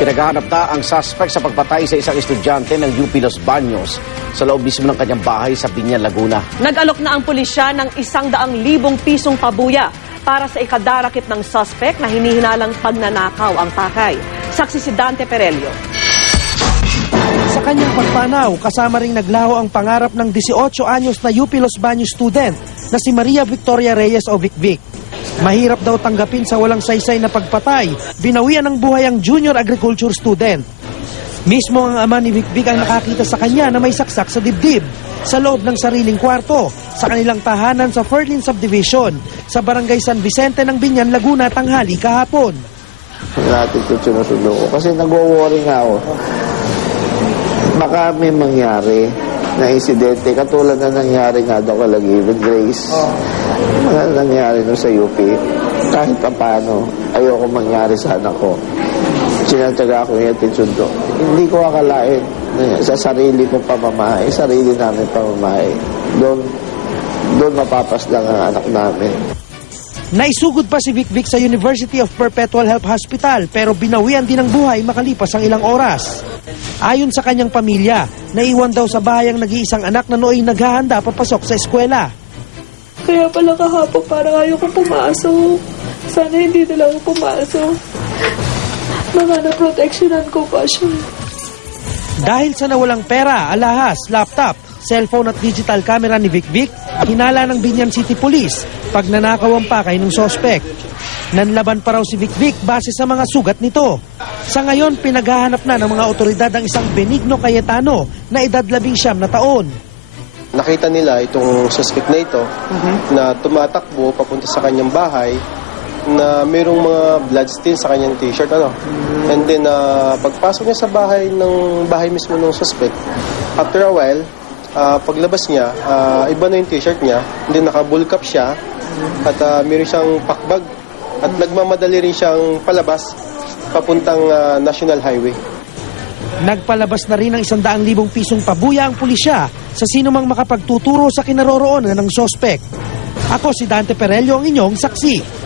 Pinaghahanap na ang suspect sa pagpatay sa isang estudyante ng UP Los Baños sa loob mismo ng kanyang bahay sa Biñan, Laguna. Nag-alok na ang pulisya ng 100,000 pisong pabuya para sa ikadarakip ng suspect na hinihinalang pagnanakaw ang pakay. Saksi si Dante Perelio. Sa kanyang pagpanaw, kasama ring naglaho ang pangarap ng 18 anyos na UP Los Baños student na si Maria Victoria Reyes o Vicvic. Mahirap daw tanggapin sa walang saysay na pagpatay, binawian ng buhay ang junior agriculture student. Mismo ang ama ni Vicvic ang nakakita sa kanya na may saksak sa dibdib sa loob ng sariling kwarto sa kanilang tahanan sa Ferlin Subdivision sa Barangay San Vicente ng Biñan, Laguna tanghali kahapon. Natin ko sinusundo ko kasi nagwo-worry nga ako. Baka may mangyari na insidente katulad na nangyari nga doon kay Given Grace. Mga nangyari doon sa UP. Kahit pa paano, ayoko mangyari sa anak ko. Sinatsaga ako yung atensyon doon. Hindi ko akalain sa sarili kong pamamahay, sarili namin pamamahay. Doon mapapaslang ang anak namin. Naisugod pa si Vicvic sa University of Perpetual Help Hospital pero binawian din ng buhay makalipas ang ilang oras. Ayon sa kanyang pamilya, naiwan daw sa bahay ang nag-iisang anak na nooy naghahanda papasok sa eskwela. Kaya pala kahapon parang ayoko pumasok. Sana hindi na lang pumasok. Mga na-protectionan ko pa siya. Dahil sa nawalang pera, alahas, laptop, cellphone at digital camera ni Vicvic, hinala ng Biñan City Police pag nanakaw ang pakay ng sospek. Nanlaban pa raw si Vicvic base sa mga sugat nito. Sa ngayon, pinaghahanap na ng mga otoridad ang isang Benigno Cayetano na edad 19 na taon. Nakita nila itong suspect na ito na tumatakbo papunta sa kanyang bahay na mayroong mga bloodstain sa kanyang t-shirt. And then, pagpasok niya sa bahay mismo ng suspect, after a while, paglabas niya, iba na yung t-shirt niya, hindi naka-bullcap siya, at mayroon siyang pakbag, at nagmamadali rin siyang palabas papuntang National Highway. Nagpalabas na rin ng 100,000 pisong pabuya ang pulisya sa sinumang makapagtuturo sa kinaroroonan ng sospek. Ako si Dante Perelio, ang inyong saksi.